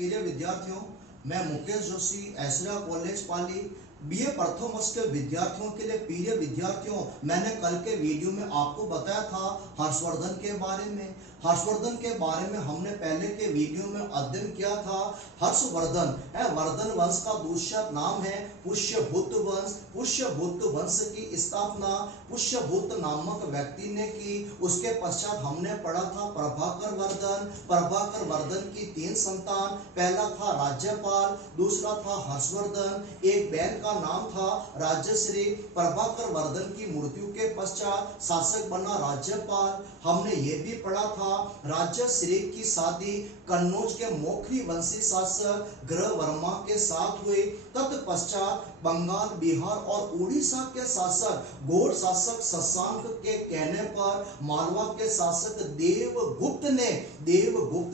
प्रिय विद्यार्थियों, मैं मुकेश जोशी ऐश्वर्या कॉलेज पाली बीए प्रथम वर्ष के विद्यार्थियों के लिए। प्रिय विद्यार्थियों, मैंने कल के वीडियो में आपको बताया था हर्षवर्धन के बारे में। हर्षवर्धन के बारे में हमने पहले के वीडियो में अध्ययन किया था। हर्षवर्धन वर्धन वंश का दूसरा नाम है पुष्यभूत वंश। पुष्यभूत वंश की स्थापना पुष्यभूत नामक व्यक्ति ने की। उसके पश्चात हमने पढ़ा था प्रभाकर वर्धन। प्रभाकर वर्धन की 3 संतान, पहला था राज्यपाल, दूसरा था हर्षवर्धन, एक बहन का नाम था राजश्री। प्रभाकर वर्धन की मृत्यु के पश्चात शासक बना राज्यपाल। हमने ये भी पढ़ा था राजश्री की शादी कन्नौज के मोखरी वंशी शासक ग्रहवर्मा के साथ हुई। तत्पश्चात बंगाल, बिहार और उड़ीसा के शासक गौड़ शासक शशांक के कहने पर मालवा के शासक देवगुप्त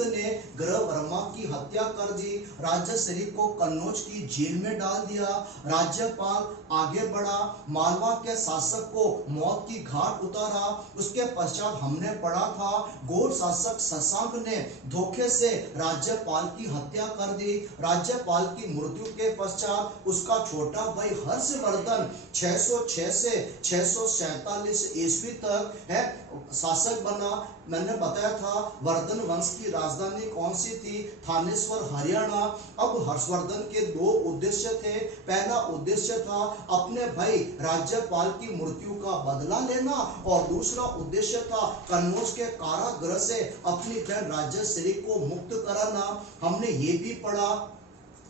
ने ग्रहवर्मा की हत्या कर दी। राजश्री को कन्नौज की जेल में डाल दिया। राज्यपाल आगे बढ़ा, मालवा के शासक को मौत की घाट उतारा। उसके पश्चात हमने पढ़ा था गौड़ शासक शशांक ने धोखे से राज्यपाल की हत्या कर दी। राज्यपाल की मृत्यु के पश्चात उसका छोटा भाई हर्षवर्धन 606 से 647 ईस्वी तक शासक बना। मैंने बताया था वर्धन वंश की राजधानी कौन सी थी? थानेश्वर, हरियाणा। अब हर्षवर्धन के 2 उद्देश्य थे। पहला उद्देश्य था अपने भाई राज्यपाल की मृत्यु का बदला लेना और दूसरा उद्देश्य था कन्नौज के कारागृह से अपनी बहन राजश्री को मुक्त कराना। हमने ये भी पढ़ा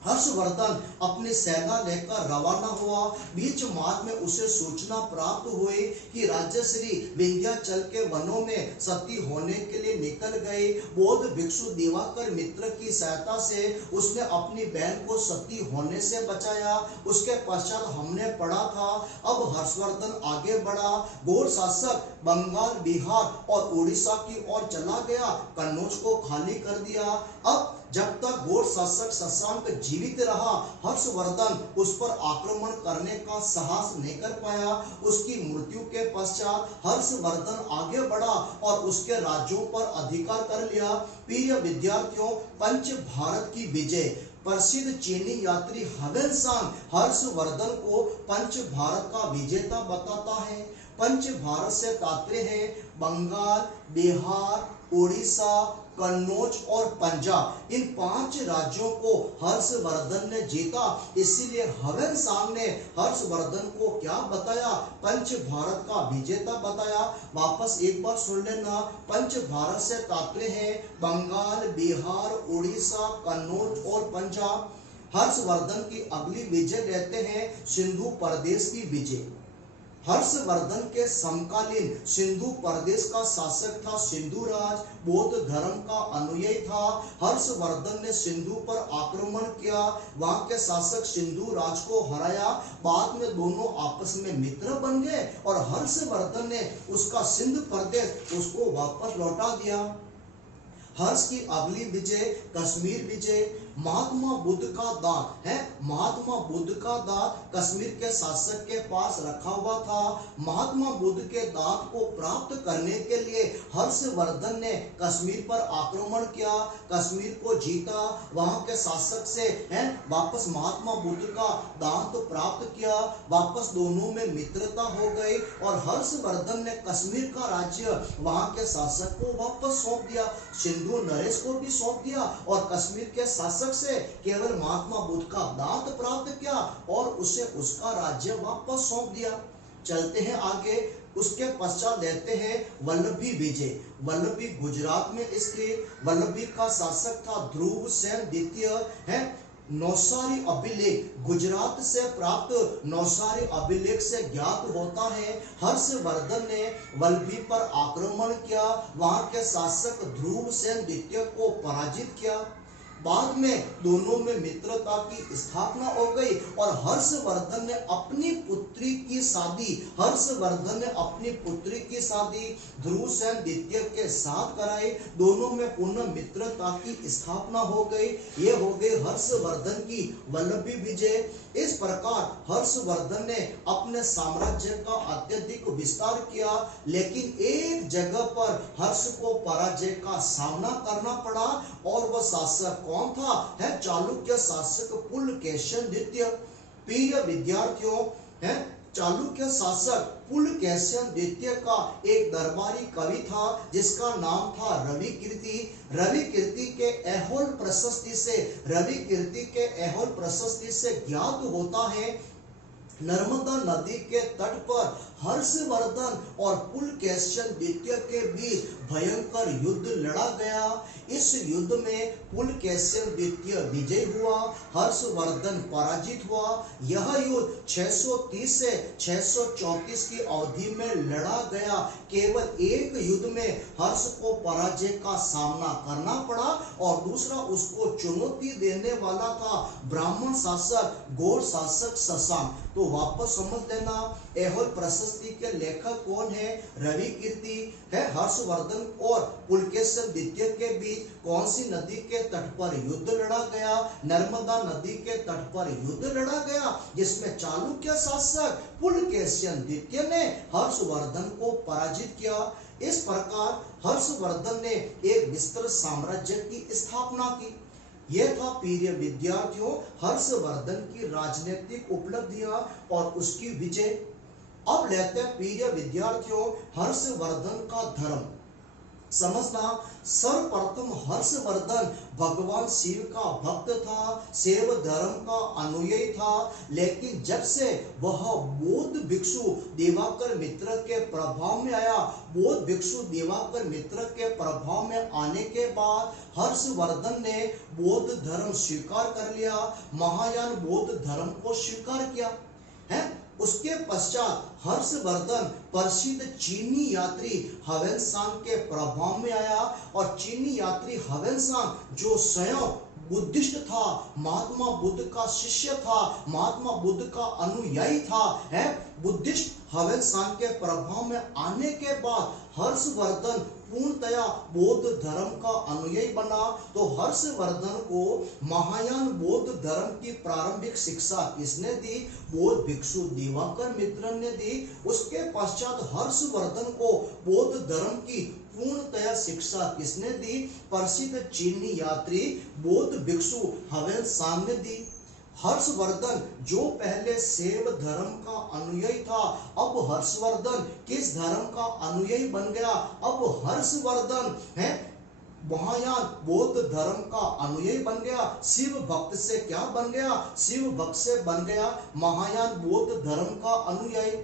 हर्षवर्धन अपनी सेना लेकर रवाना हुआ। बीच मार्ग में उसे सूचना प्राप्त हुई कि राजश्री विंध्याचल के वनों में सती होने के लिए निकल गई। बौद्ध भिक्षु दिवाकर मित्र की सहायता से उसने अपनी बहन को सती होने से बचाया। उसके पश्चात हमने पढ़ा था अब हर्षवर्धन आगे बढ़ा, गौड़ शासक बंगाल, बिहार और उड़ीसा की ओर चला गया, कन्नौज को खाली कर दिया। अब जब तक गौड़ शासक शशांक जीवित रहा, हर्षवर्धन उस पर आक्रमण करने का साहस नहीं कर पाया। उसकी मृत्यु के पश्चात हर्षवर्धन आगे बढ़ा और उसके राज्यों पर अधिकार कर लिया। प्रिय विद्यार्थियों, पंच भारत की विजय। प्रसिद्ध चीनी यात्री ह्वेन सांग हर्षवर्धन को पंच भारत का विजेता बताता है। पंच भारत से तात्पर्य है बंगाल, बिहार, उड़ीसा, कन्नौज और पंजाब। इन 5 राज्यों को हर्षवर्धन ने जीता। इसीलिए ह्वेन सांग ने हर्षवर्धन को क्या बताया? पंच भारत का विजेता बताया। वापस एक बार सुन लेना, पंच भारत से तात्पर्य है बंगाल, बिहार, उड़ीसा, कन्नौज और पंजाब। हर्षवर्धन की अगली विजय लेते हैं सिंधु प्रदेश की विजय। हर्षवर्धन के समकालीन सिंधु प्रदेश का शासक था सिंधुराज, बौद्ध धर्म का अनुयायी था। हर्षवर्धन ने सिंधु पर आक्रमण किया, वहां के शासक सिंधुराज को हराया। बाद में दोनों आपस में मित्र बन गए और हर्षवर्धन ने उसका सिंध प्रदेश उसको वापस लौटा दिया। हर्ष की अगली विजय कश्मीर विजय। महात्मा बुद्ध का दांत महात्मा बुद्ध का दांत कश्मीर के शासक के पास रखा हुआ था। महात्मा बुद्ध के दांत को प्राप्त करने के लिए हर्षवर्धन ने कश्मीर पर आक्रमण किया, कश्मीर को जीता, वहां के शासक से वापस महात्मा बुद्ध का दांत प्राप्त किया। वापस दोनों में मित्रता हो गई और हर्षवर्धन ने कश्मीर का राज्य वहां के शासक को वापस सौंप दिया। सिंधु नरेश को भी सौंप दिया और कश्मीर के शासक से केवल महात्मा बुद्ध का दांत प्राप्त किया और उसे उसका राज्य वापस सौंप दिया। चलते हैं आगे। उसके पश्चात लेते हैं वल्लभी विजय। वल्लभी गुजरात में स्थित। वल्लभी का शासक था ध्रुव सेन द्वितीय। नौसारी अभिलेख गुजरात से प्राप्त नौसारी अभिलेख से ज्ञात होता है हर्षवर्धन ने वल्लभी पर आक्रमण किया, वहां के शासक ध्रुव सेन द्वितीय को पराजित किया। बाद में दोनों में मित्रता की स्थापना हो गई और हर्षवर्धन ने अपनी पुत्री की शादी ध्रुव सेन द्वितीय के साथ कराई। दोनों में पुनः मित्रता की स्थापना हो गई। ये हो गई हर्षवर्धन की वल्लभी विजय। इस प्रकार हर्षवर्धन ने अपने साम्राज्य का अत्यधिक विस्तार किया, लेकिन एक जगह पर हर्ष को पराजय का सामना करना पड़ा और वह शासक कौन था? है चालुक्य शासक पुलकेशिन द्वितीय। प्रिय विद्यार्थियों, है चालुक्य शासक पुलकेशिन द्वितीय का एक दरबारी कवि था जिसका नाम था रवि कीर्ति। रवि कीर्ति के ऐहोल प्रशस्ति से ज्ञात होता है नर्मदा नदी के तट पर हर्षवर्धन और पुलकेशिन द्वितीय के बीच भयंकर युद्ध लड़ा गया। इस युद्ध में पुलकेशिन द्वितीय विजय हुआ, हर्षवर्धन पराजित हुआ। यह युद्ध 630 से 634 की अवधि में लड़ा गया। केवल एक युद्ध में हर्ष को पराजय का सामना करना पड़ा और दूसरा उसको चुनौती देने वाला था ब्राह्मण शासक गौड़ शासक शशांक। तो वापस समझ लेना, ऐहोल प्रशस्ति के लेखक कौन है? रवि कीर्ति है। हर्षवर्धन और पुलकेशिन द्वितीय के बीच कौन सी नदी के तट पर युद्ध लड़ा गया? नर्मदा नदी के तट पर युद्ध लड़ा गया, जिसमें चालुक्य शासक पुलकेशिन द्वितीय ने हर्षवर्धन को पराजित किया। इस प्रकार हर्षवर्धन ने एक विस्तृत साम्राज्य की स्थापना की। यह था प्रिय विद्यार्थियों हर्षवर्धन की राजनीतिक उपलब्धियां और उसकी विजय। अब लेते हैं प्रिय विद्यार्थियों हर्षवर्धन का धर्म। समझना, सर्वप्रथम हर्षवर्धन भगवान शिव का भक्त था, शैव धर्म का अनुयायी था। लेकिन जब से वह बौद्ध भिक्षु दिवाकर मित्र के प्रभाव में आया, बौद्ध भिक्षु दिवाकर मित्र के प्रभाव में आने के बाद हर्षवर्धन ने बौद्ध धर्म स्वीकार कर लिया, महायान बौद्ध धर्म को स्वीकार किया है। उसके पश्चात हर्षवर्धन प्रसिद्ध चीनी यात्री ह्वेनसांग के प्रभाव में आया और चीनी यात्री ह्वेनसांग जो स्वयं बुद्धिस्ट था, महात्मा बुद्ध का शिष्य था, महात्मा बुद्ध का अनुयायी था, है बुद्धिस्ट ह्वेनसांग के प्रभाव में आने के बाद हर्षवर्धन पूर्णतया बौद्ध धर्म का अनुयायी बना। तो हर्षवर्धन को महायान बौद्ध धर्म की प्रारंभिक शिक्षा किसने दी? बौद्ध भिक्षु दिवाकर मित्र ने दी। उसके पश्चात हर्षवर्धन को बौद्ध धर्म की पूर्णतया शिक्षा किसने दी? प्रसिद्ध चीनी यात्री बौद्ध भिक्षु ह्वेनसांग ने दी। हर्षवर्धन जो पहले शैव धर्म का अनुयायी था, अब हर्षवर्धन किस धर्म का अनुयायी बन गया? अब हर्षवर्धन है महायान बौद्ध धर्म का अनुयायी बन गया। शिव भक्त से क्या बन गया? शिव भक्त से बन गया महायान बौद्ध धर्म का अनुयायी।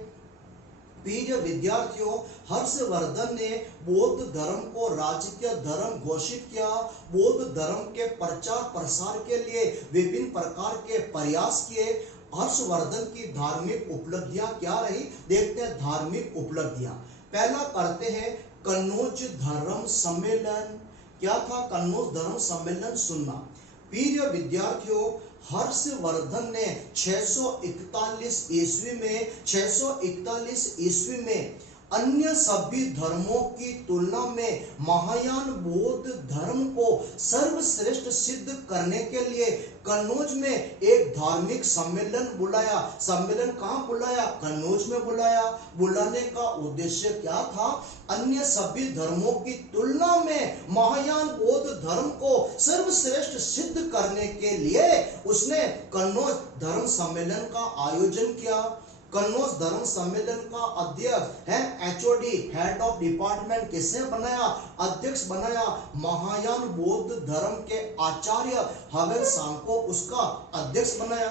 प्रिय विद्यार्थियों हर्षवर्धन ने बौद्ध धर्म को राजकीय धर्म घोषित किया। बौद्ध धर्म के प्रचार प्रसार के लिए विभिन्न प्रकार के प्रयास किए। हर्षवर्धन की धार्मिक उपलब्धियां क्या रही? देखते हैं धार्मिक उपलब्धियां। पहला करते हैं कन्नौज धर्म सम्मेलन। क्या था कन्नौज धर्म सम्मेलन? सुनना प्रिय विद्यार्थियों हर्षवर्धन ने 641 ईस्वी में अन्य सभी धर्मों की तुलना में महायान बौद्ध धर्म को सर्वश्रेष्ठ सिद्ध करने के लिए कन्नौज में एक धार्मिक सम्मेलन बुलाया। सम्मेलन कहाँ बुलाया? कन्नौज में बुलाया। बुलाने का उद्देश्य क्या था? अन्य सभी धर्मों की तुलना में महायान बौद्ध धर्म को सर्वश्रेष्ठ सिद्ध करने के लिए उसने कन्नौज धर्म सम्मेलन का आयोजन किया। कन्नौज धर्म सम्मेलन का अध्यक्ष है HOD हेड ऑफ डिपार्टमेंट किसने बनाया? अध्यक्ष बनाया महायान बौद्ध धर्म के आचार्य ह्वेनसांग को उसका अध्यक्ष बनाया।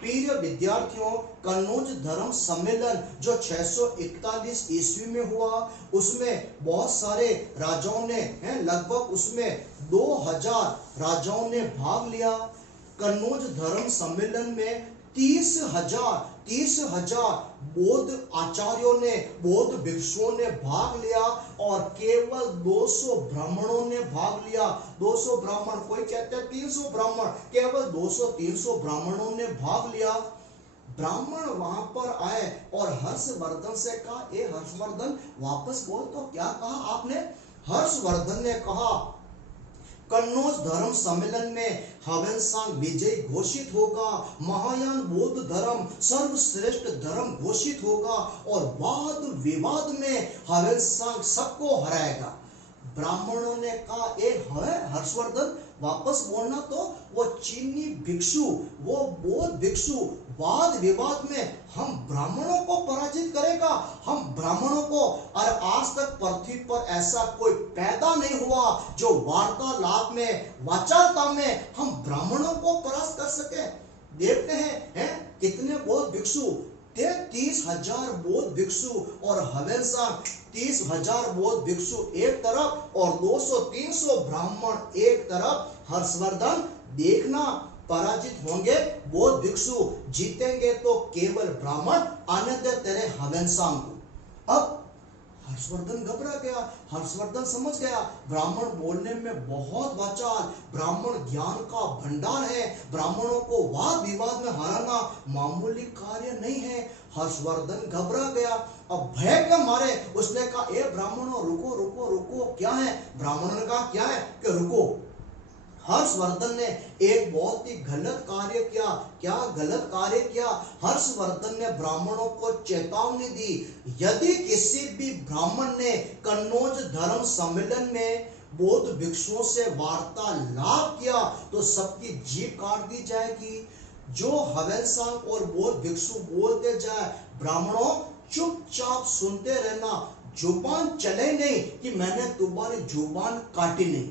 प्रिय विद्यार्थियों कन्नौज धर्म सम्मेलन जो 641 ईस्वी में हुआ उसमें बहुत सारे राजाओं ने लगभग उसमें 2000 राजाओं ने भाग लिया। कन्नौज धर्म सम्मेलन में 30,000 बौद्ध आचार्यों ने बौद्ध भिक्षुओं ने भाग लिया और केवल 200 ब्राह्मणों ने भाग लिया। 200 ब्राह्मण, कोई कहते हैं 300 ब्राह्मण, केवल 200-300 ब्राह्मणों ने भाग लिया। ब्राह्मण वहां पर आए और हर्षवर्धन से कहा, ए हर्षवर्धन वापस बोल। तो क्या कहा आपने? हर्षवर्धन ने कहा कन्नौज धर्म सम्मेलन में ह्वेनसांग विजय घोषित होगा, महायान बौद्ध धर्म सर्वश्रेष्ठ धर्म घोषित होगा और वाद विवाद में ह्वेनसांग सबको हराएगा। ब्राह्मणों ने कहा, ए हर्षवर्धन वापस बोलना तो वो चीनी भिक्षु, वो बौद्ध भिक्षु वाद विवाद में हम ब्राह्मणों को पराजित करेगा, हम ब्राह्मणों को, और आज तक पृथ्वी पर ऐसा कोई पैदा नहीं हुआ जो वार्तालाप में, वाचालता में हम ब्राह्मणों को परास्त कर सके। देखते हैं कितने बौद्ध भिक्षु, 33,000 बौद्ध भिक्षु और हवेलसा 30,000 बौद्ध भिक्षु एक तरफ और 200-300 ब्राह्मण एक तरफ। हर्षवर्धन देखना, पराजित होंगे बौद्ध भिक्षु, जीतेंगे तो केवल ब्राह्मण, अन्यथा तेरे हवेलसांग को। अब हर्षवर्धन घबरा गया, हर्षवर्धन समझ गया ब्राह्मण बोलने में बहुत वाचाल, ब्राह्मण ज्ञान का भंडार है, ब्राह्मणों को वाद विवाद में हराना मामूली कार्य नहीं है। हर्षवर्धन घबरा गया, अब भय के मारे उसने कहा, ए ब्राह्मणों रुको रुको रुको, क्या है? ब्राह्मणों ने कहा क्या है कि रुको। हर्षवर्धन ने एक बहुत ही गलत कार्य किया। क्या गलत कार्य किया? हर्षवर्धन ने ब्राह्मणों को चेतावनी दी, यदि किसी भी ब्राह्मण ने कन्नौज धर्म सम्मेलन में बौद्ध भिक्षुओं से वार्तालाप किया तो सबकी जीभ काट दी जाएगी। जो हवेलसांग और बौद्ध भिक्षु बोलते जाए, ब्राह्मणों चुपचाप सुनते रहना, जुबान चले नहीं कि मैंने तुम्हारी जुबान काटी नहीं।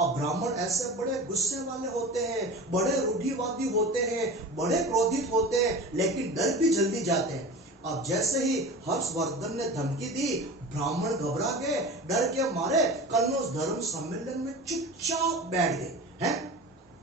अब ब्राह्मण ऐसे बड़े गुस्से वाले होते हैं, बड़े रूढ़िवादी होते हैं, बड़े क्रोधित होते हैं, लेकिन डर भी जल्दी जाते हैं। अब जैसे ही हर्षवर्धन ने धमकी दी, ब्राह्मण घबरा गए, डर के मारे कन्नौज धर्म सम्मेलन में चुपचाप बैठ गए हैं।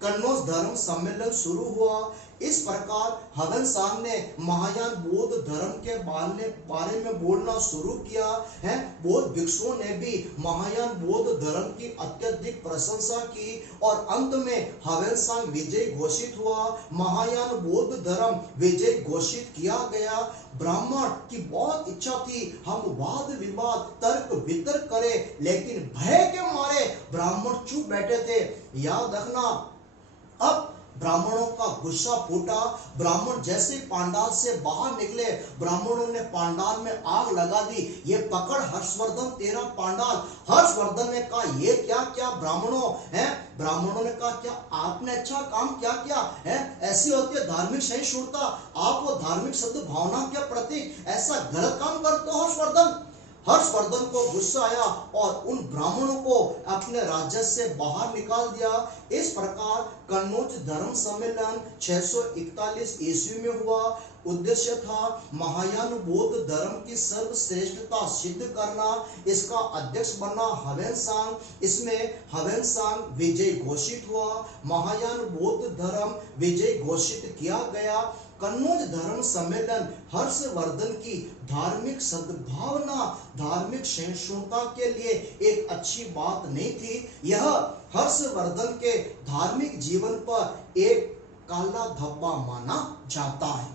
कन्नौज धर्म सम्मेलन शुरू हुआ। इस प्रकार हवेलसांग ने महायान बौद्ध धर्म के बारे में बोलना शुरू किया है। बौद्ध भिक्षुओं ने भी महायान बौद्ध धर्म की अत्यधिक प्रशंसा की और अंत में हवेलसांग विजय घोषित हुआ। महायान बौद्ध धर्म विजय घोषित किया गया। ब्राह्मण की बहुत इच्छा थी हम वाद विवाद तर्क वितर्क करें, लेकिन भय के मारे ब्राह्मण चुप बैठे थे। याद रखना, अब ब्राह्मणों का गुस्सा फूटा। ब्राह्मण जैसे पांडाल से बाहर निकले, ब्राह्मणों ने पांडाल में आग लगा दी। ये पकड़ हर्षवर्धन तेरा पांडाल। हर्षवर्धन ने कहा ये क्या क्या ब्राह्मणों हैं? ब्राह्मणों ने कहा क्या आपने अच्छा काम क्या किया है? ऐसी होती है धार्मिक सहिष्णुता, आप वो धार्मिक सद्भावना के प्रतीक ऐसा गलत काम करते हो हर्षवर्धन। हर्षवर्धन को गुस्सा आया और उन ब्राह्मणों को अपने राज्य से बाहर निकाल दिया। इस प्रकार कन्नौज धर्म सम्मेलन 641 ईस्वी में हुआ। उद्देश्य था महायान बौद्ध धर्म की सर्वश्रेष्ठता सिद्ध करना। इसका अध्यक्ष बना हवेलसांग। इसमें हवेलसांग विजय घोषित हुआ। महायान बौद्ध धर्म विजय घोषित किया गया। कन्नौज धर्म सम्मेलन हर्षवर्धन की धार्मिक सद्भावना, धार्मिक सहिष्णुता के लिए एक अच्छी बात नहीं थी। यह हर्षवर्धन के धार्मिक जीवन पर एक काला धब्बा माना जाता है।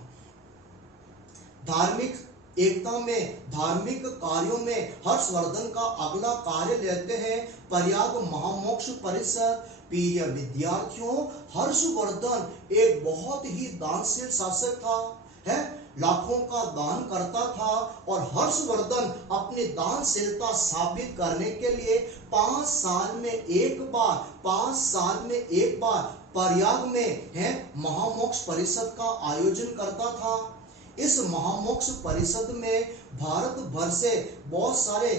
धार्मिक एकता में, धार्मिक कार्यों में हर्षवर्धन का अगला कार्य लेते हैं प्रयाग महामोक्ष परिषद। प्रिय विद्यार्थियों, हर्षवर्धन एक बहुत ही दानशील शासक था, है लाखों का दान करता था और हर्षवर्धन अपनी दानशीलता साबित करने के लिए 5 साल में एक बार प्रयाग में है महामोक्ष परिषद का आयोजन करता था। इस महामोक्ष परिषद में भारत भर से बहुत सारे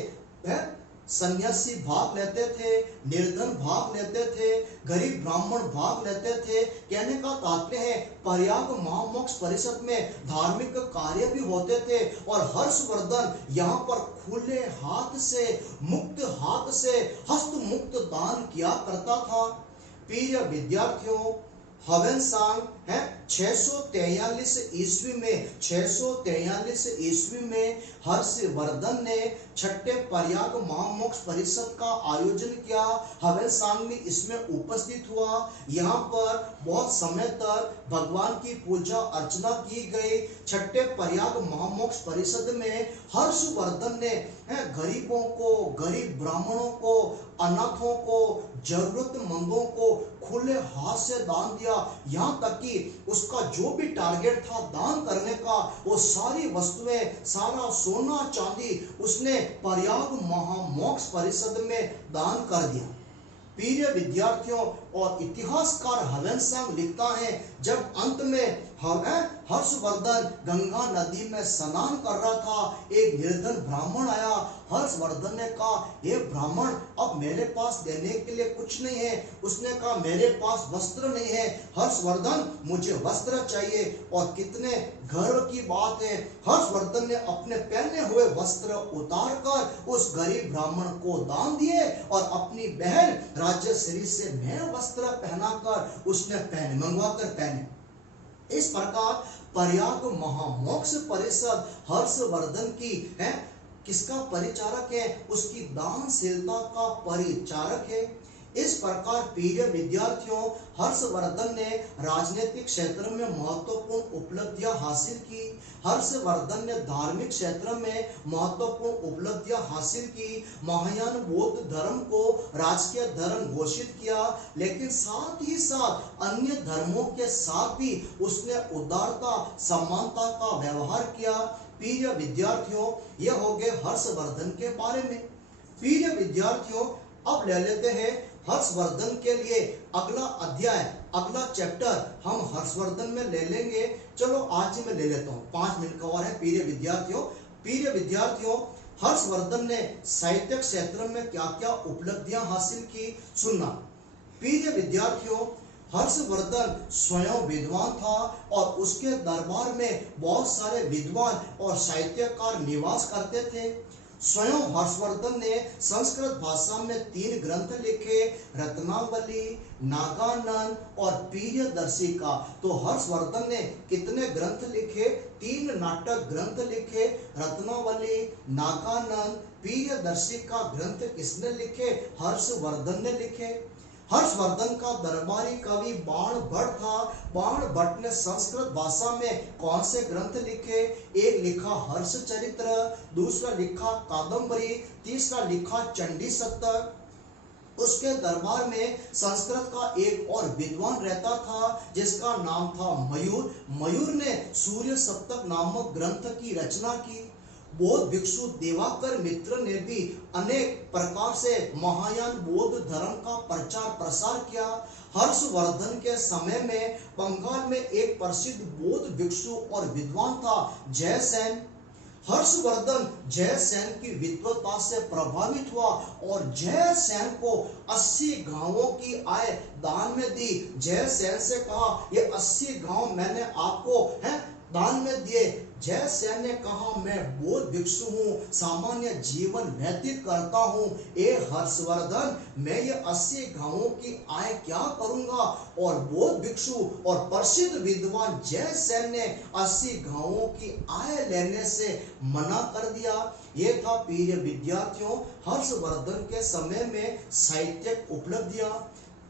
सन्यासी भाग लेते थे, निर्धन भाग लेते थे, गरीब ब्राह्मण भाग लेते थे। कहने का तात्पर्य है प्रयाग महामोक्ष परिषद में धार्मिक कार्य भी होते थे और हर्षवर्धन यहाँ पर खुले हाथ से, मुक्त हाथ से, हस्त मुक्त दान किया करता था। प्रिय विद्यार्थियों, हवेलसांग है 643 ईस्वी में हर्षवर्धन ने छठे प्रयाग महामोक्ष परिषद का आयोजन किया। हवेलसांग भी इसमें उपस्थित हुआ। यहाँ पर बहुत समय तक भगवान की पूजा अर्चना की गई। छठे प्रयाग महामोक्ष परिषद में हर्षवर्धन ने गरीबों को, गरीब ब्राह्मणों को, अनाथों को, जरूरतमंदों को खुले हाथ से दान दिया। यहाँ तक कि उसका जो भी टारगेट था दान करने का, वो सारी वस्तुएं, सारा सोना चांदी उसने प्रयाग महामोक्ष परिषद में दान कर दिया। प्रिय विद्यार्थियों, और इतिहासकार हवेनसांग लिखता है, जब अंत में हर्षवर्धन गंगा नदी में स्नान कर रहा था, एक निर्धन ब्राह्मण आया। हर्षवर्धन ने कहा, ये ब्राह्मण, अब मेरे पास देने के लिए कुछ नहीं है। उसने कहा, मेरे पास वस्त्र नहीं है हर्षवर्धन, मुझे वस्त्र चाहिए। और कितने गर्व की बात है, हर्षवर्धन ने अपने पहने हुए वस्त्र उतार कर उस गरीब ब्राह्मण को दान दिए और अपनी बहन राजश्री से नए वस्त्र पहनाकर उसने मंगवा कर पहने। इस प्रकार प्रयाग महामोक्ष परिषद हर्षवर्धन की है किसका परिचारक है? उसकी दानशीलता का परिचारक है। इस प्रकार प्रिय विद्यार्थियों, हर्षवर्धन ने राजनीतिक क्षेत्र में महत्वपूर्ण उपलब्धियां हासिल की। हर्षवर्धन ने धार्मिक क्षेत्र में महत्वपूर्ण उपलब्धियां हासिल की। महायान बौद्ध धर्म को राजकीय धर्म घोषित किया, लेकिन साथ ही साथ अन्य धर्मों के साथ भी उसने उदारता समानता का व्यवहार किया। प्रिय विद्यार्थियों, यह हो गए हर्षवर्धन के बारे में। प्रिय विद्यार्थियों, अब ले लेते हैं हर्षवर्धन के लिए अगला अध्याय, अगला चैप्टर हम हर्षवर्धन में ले लेंगे। चलो आज ही मैं ले लेता हूँ, 5 मिनट का और है। प्रिय विद्यार्थियों, हर्षवर्धन ने साहित्य क्षेत्र में क्या क्या उपलब्धियां हासिल की, सुनना। प्रिय विद्यार्थियों, हर्षवर्धन स्वयं विद्वान था और उसके दरबार में बहुत सारे विद्वान और साहित्यकार निवास करते थे। स्वयं हर्षवर्धन ने संस्कृत भाषा में 3 ग्रंथ लिखे, रत्नावली, नागानंद और प्रियदर्शिका। तो हर्षवर्धन ने कितने ग्रंथ लिखे? 3 नाटक ग्रंथ लिखे। रत्नावली, नागानंद, प्रियदर्शिका ग्रंथ किसने लिखे? हर्षवर्धन ने लिखे। हर्षवर्धन का दरबारी कवि बाण भट्ट था। बाण भट्ट ने संस्कृत भाषा में कौन से ग्रंथ लिखे? एक लिखा हर्षचरित्र, दूसरा लिखा कादम्बरी, तीसरा लिखा चंडी सप्तक। उसके दरबार में संस्कृत का एक और विद्वान रहता था जिसका नाम था मयूर। मयूर ने सूर्य सप्तक नामक ग्रंथ की रचना की। बौद्ध भिक्षु देवाकर मित्र ने भी अनेक प्रकार से महायान बौद्ध धर्म का प्रचार प्रसार किया। हर्षवर्धन के समय में बंगाल में एक प्रसिद्ध बौद्ध भिक्षु और विद्वान था जयसेन। हर्षवर्धन जयसेन की विद्वता से प्रभावित हुआ और जयसेन को 80 गांवों की आय दान में दी। जयसेन से कहा, ये 80 गांव मैंने आपको दान में दिए। जयसेन ने कहा, मैं बौद्ध भिक्षु हूँ, सामान्य जीवन व्यतीत करता हूँ। ए हर्षवर्धन, मैं ये 80 गांवों की आय क्या करूंगा? और बौद्ध भिक्षु और प्रसिद्ध विद्वान जयसेन ने 80 गांवों की आय लेने से मना कर दिया। ये था प्रिय विद्यार्थियों हर्षवर्धन के समय में साहित्यिक उपलब्धियां।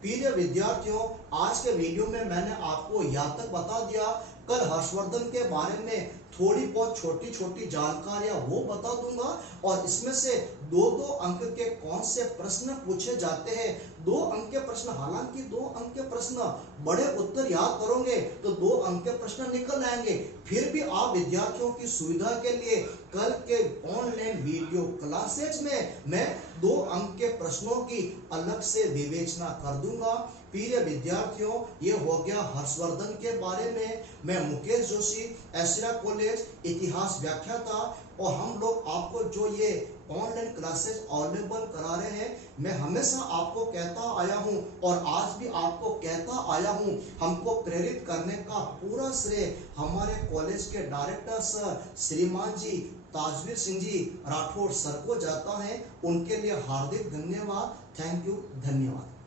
प्रिय विद्यार्थियों, आज के वीडियो में मैंने आपको यहाँ तक बता दिया। कल हर्षवर्धन के बारे में थोड़ी बहुत छोटी छोटी जानकारियां वो बता दूंगा और इसमें से 2-2 अंक के कौन से प्रश्न पूछे जाते हैं। 2 अंक के प्रश्न, हालांकि 2 अंक के प्रश्न बड़े उत्तर याद करोगे तो 2 अंक के प्रश्न निकल आएंगे। फिर भी आप विद्यार्थियों की सुविधा के लिए कल के ऑनलाइन वीडियो क्लासेज में मैं 2 अंक के प्रश्नों की अलग से विवेचना कर दूंगा। प्रिय विद्यार्थियों, ये हो गया हर्षवर्धन के बारे में। मैं मुकेश जोशी, एसरा कॉलेज इतिहास व्याख्याता, और हम लोग आपको जो ये ऑनलाइन क्लासेस अवेलेबल करा रहे हैं, मैं हमेशा आपको कहता आया हूं और आज भी आपको कहता आया हूं, हमको प्रेरित करने का पूरा श्रेय हमारे कॉलेज के डायरेक्टर सर श्रीमान जी ताजवीर सिंह जी राठौड़ सर को जाता है। उनके लिए हार्दिक धन्यवाद। थैंक यू, धन्यवाद।